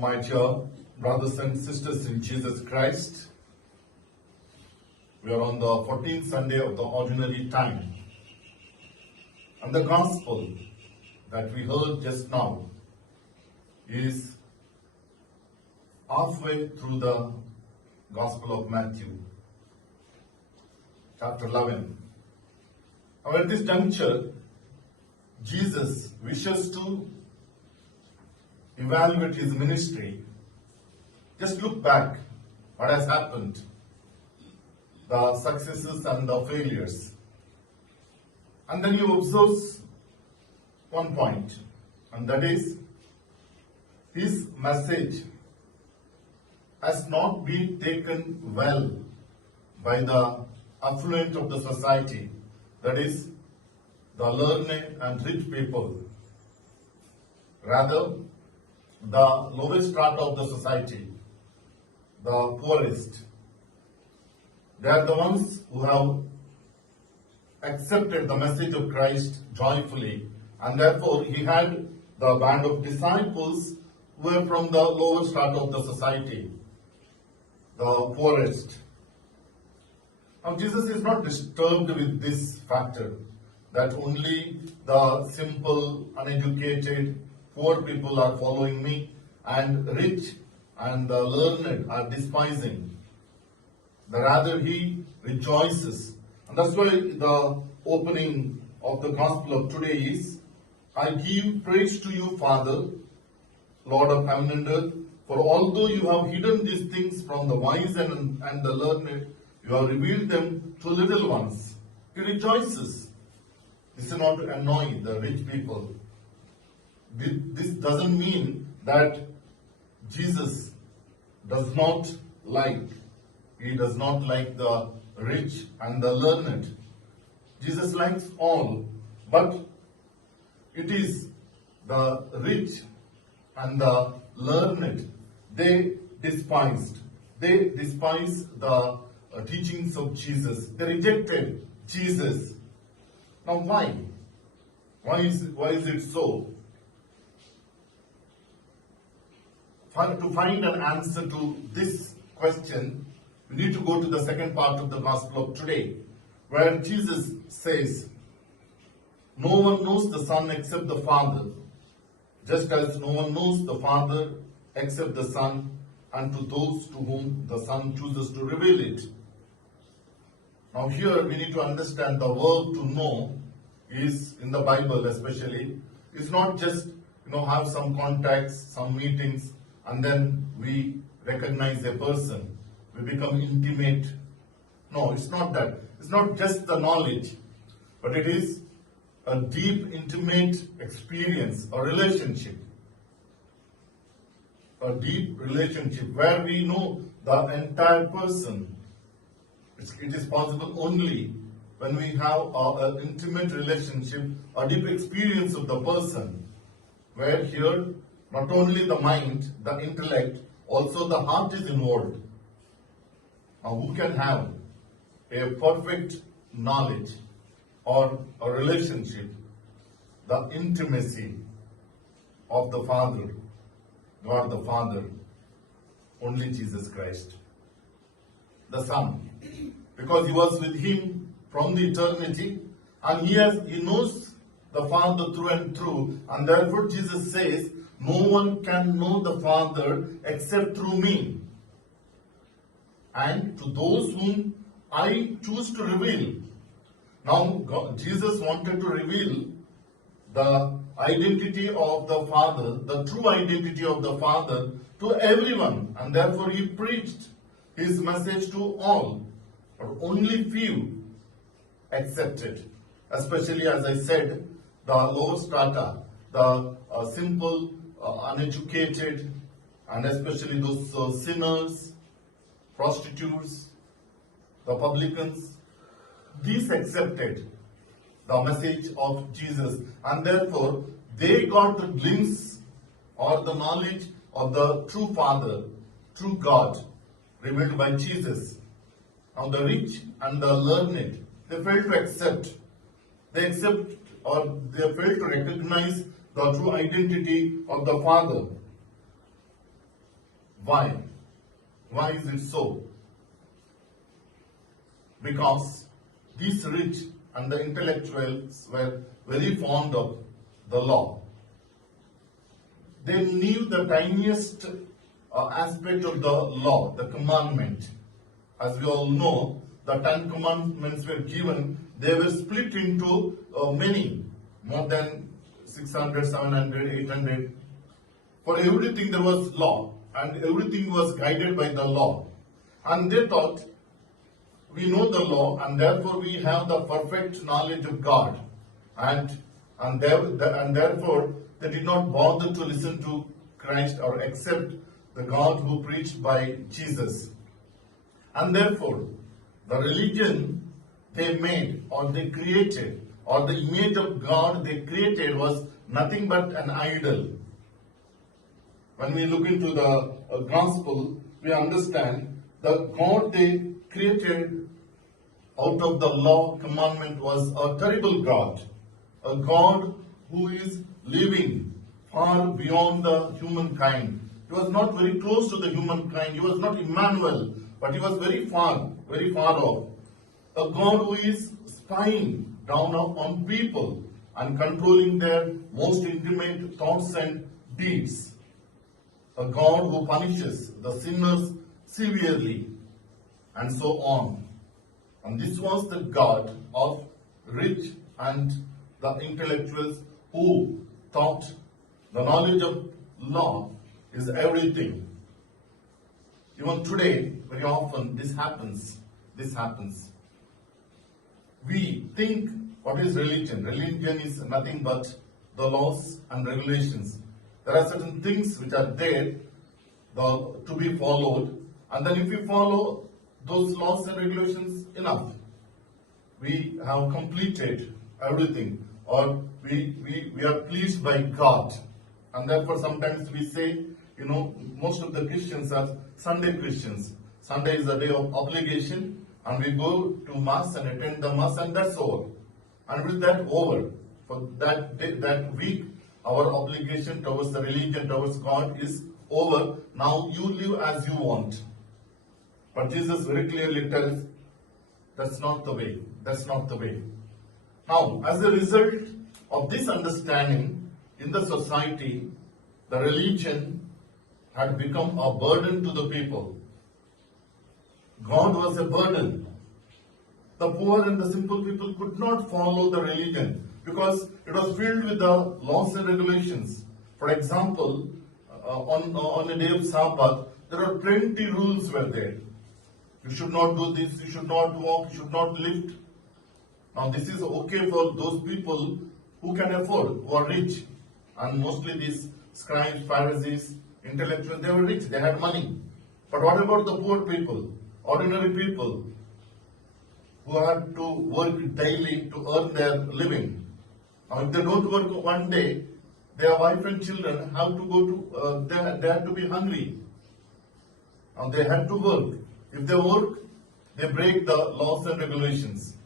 My dear brothers and sisters in Jesus Christ, we are on the 14th Sunday of the Ordinary Time. And the Gospel that we heard just now is halfway through the Gospel of Matthew, chapter 11. Now at this juncture, Jesus wishes to evaluate his ministry. Just look back what has happened, the successes and the failures. And then he observes one point, and that is his message has not been taken well by the affluent of the society, that is, the learned and rich people. Rather, the lowest strata of the society, the poorest, they are the ones who have accepted the message of Christ joyfully, and therefore he had the band of disciples who were from the lower strata of the society, the poorest. Now Jesus is not disturbed with this factor, that only the simple, uneducated, poor people are following me, and rich and the learned are despising. But rather he rejoices. And that's why the opening of the Gospel of today is, I give praise to you, Father, Lord of heaven and earth, for although you have hidden these things from the wise and the learned, you have revealed them to little ones. He rejoices. This is not to annoy the rich people. This doesn't mean that Jesus does not like the rich and the learned. Jesus likes all, but it is the rich and the learned, they despise the teachings of Jesus. They rejected Jesus. Now why? Why is it so? To find an answer to this question, we need to go to the second part of the Gospel of today, where Jesus says, no one knows the Son except the Father, just as no one knows the Father except the Son, and to those to whom the Son chooses to reveal it. Now here we need to understand the verb to know is, in the Bible especially, is not just have some contacts, some meetings, and then we recognize a person, we become intimate. No, it's not that. It's not just the knowledge, but it is a deep, intimate experience, a relationship. A deep relationship where we know the entire person. It is possible only when we have an intimate relationship, a deep experience of the person, where here not only the mind, the intellect, also the heart is involved. Now, who can have a perfect knowledge or a relationship, the intimacy of the Father, God the Father? Only Jesus Christ, the Son, because he was with him from the eternity, and he knows the Father through and through, and therefore Jesus says, no one can know the Father except through me, and to those whom I choose to reveal. Now, Jesus wanted to reveal the identity of the Father, the true identity of the Father, to everyone, and therefore he preached his message to all, but only few accepted, especially, as I said, the lower strata, the simple, uneducated, and especially those sinners, prostitutes, the publicans. These accepted the message of Jesus, and therefore they got the glimpse or the knowledge of the true Father, true God, revealed by Jesus. Now the rich and the learned, they failed to accept. They failed to recognize the true identity of the Father. Why? Why is it so? Because these rich and the intellectuals were very fond of the law. They knew the tiniest aspect of the law, the commandment. As we all know, the 10 commandments were given, they were split into many, more than 600, 700, 800. For everything there was law, and everything was guided by the law. And they thought, we know the law, and therefore we have the perfect knowledge of God. And therefore they did not bother to listen to Christ or accept the God who preached by Jesus. And therefore, the religion they made or they created, or the image of God they created, was nothing but an idol. When we look into the gospel, we understand the God they created out of the law commandment was a terrible God, a God who is living far beyond the humankind. He was not very close to the humankind. He was not Emmanuel, but he was very far off. A God who is spying down on people and controlling their most intimate thoughts and deeds. A God who punishes the sinners severely, and so on. And this was the God of rich and the intellectuals who thought the knowledge of law is everything. Even today, very often this happens. We think, what is religion? Religion is nothing but the laws and regulations. There are certain things which are there to be followed, and then if we follow those laws and regulations enough, we have completed everything, or we are pleased by God. And therefore sometimes we say, most of the Christians are Sunday Christians. Sunday is a day of obligation, and we go to Mass and attend the Mass, and that's over. And with that over, for that day, that week, our obligation towards the religion, towards God is over. Now you live as you want. But Jesus very clearly tells, that's not the way. That's not the way. Now, as a result of this understanding in the society, the religion had become a burden to the people. God was a burden. The poor and the simple people could not follow the religion because it was filled with the laws and regulations. For example, on a day of Sabbath, there are plenty rules were there. You should not do this, you should not walk, you should not lift. Now this is okay for those people who can afford, who are rich. And mostly these scribes, Pharisees, intellectuals, they were rich, they had money. But what about the poor people, ordinary people, who have to work daily to earn their living? Now if they don't work one day, their wife and children have to go to, they have to be hungry. Now they had to work. If they work, they break the laws and regulations,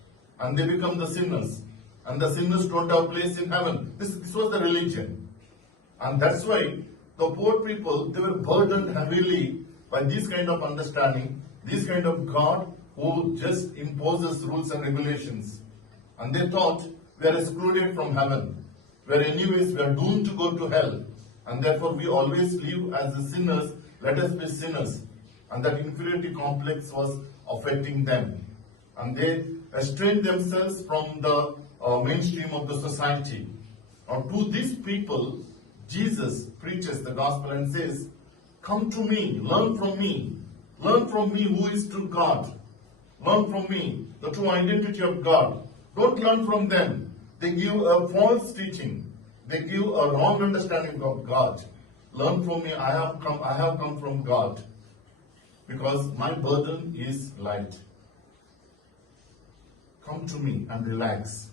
and they become the sinners. And the sinners don't have a place in heaven. This was the religion. And that's why the poor people, they were burdened heavily by this kind of understanding, this kind of God who just imposes rules and regulations. And they thought, we are excluded from heaven, where anyways we are doomed to go to hell. And therefore we always live as the sinners, let us be sinners. And that inferiority complex was affecting them. And they estranged themselves from the mainstream of the society. Now to these people, Jesus preaches the gospel and says, come to me, learn from me who is true God. Learn from me the true identity of God. Don't learn from them. They give a false teaching. They give a wrong understanding of God. Learn from me, I have come from God, because my burden is light. Come to me and relax.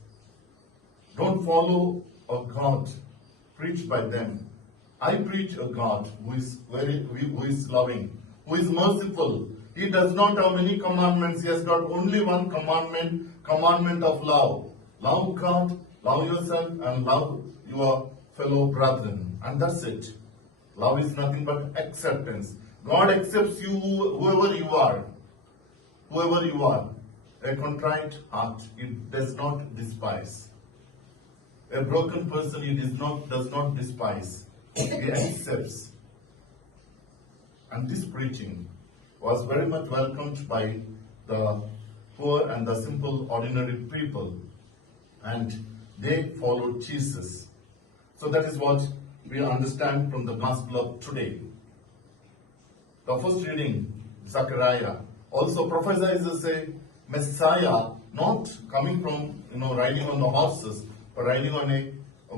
Don't follow a God preached by them. I preach a God who is loving, who is merciful. He does not have many commandments. He has got only one commandment of love. Love God, love yourself, and love your fellow brethren. And that's it. Love is nothing but acceptance. God accepts you, whoever you are. Whoever you are. A contrite heart, it does not despise. A broken person, he does not despise. He accepts. And this preaching was very much welcomed by the poor and the simple, ordinary people. And they followed Jesus. So that is what we understand from the Gospel of today. The first reading, Zechariah, also prophesies as a Messiah, not coming from, riding on the horses, but riding on a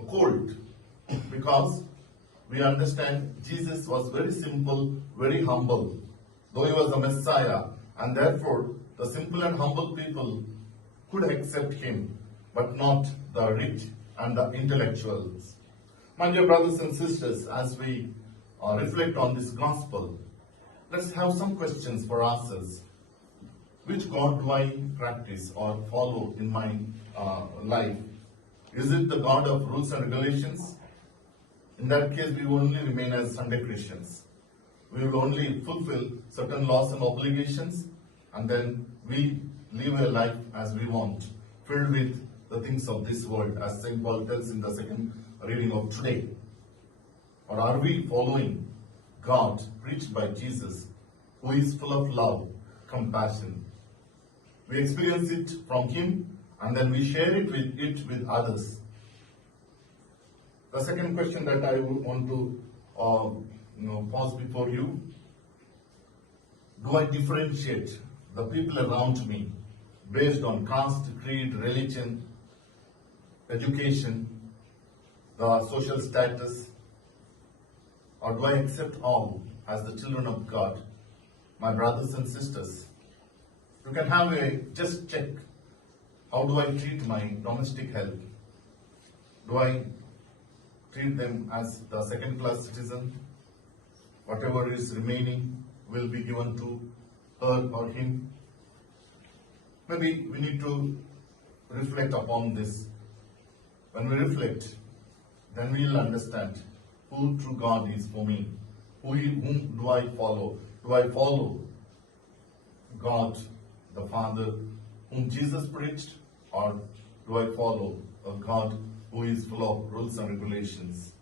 colt. Because we understand Jesus was very simple, very humble, though he was a Messiah, and therefore the simple and humble people could accept him, but not the rich and the intellectuals. My dear brothers and sisters, as we reflect on this gospel, let's have some questions for ourselves. Which God do I practice or follow in my life? Is it the God of rules and regulations? In that case, we will only remain as Sunday Christians. We will only fulfill certain laws and obligations, and then we live a life as we want, filled with the things of this world, as St. Paul tells in the second reading of today. Or are we following God preached by Jesus, who is full of love, compassion? We experience it from him, and then we share it with others. The second question that I would want to pause before you: do I differentiate the people around me based on caste, creed, religion, education, the social status, or do I accept all as the children of God, my brothers and sisters? You can have just check. How do I treat my domestic help? Do I treat them as the second-class citizen? Whatever is remaining will be given to her or him. Maybe we need to reflect upon this. When we reflect, then we will understand who true God is for me. Whom do I follow? Do I follow God, the Father, whom Jesus preached, or do I follow a God who is full of rules and regulations?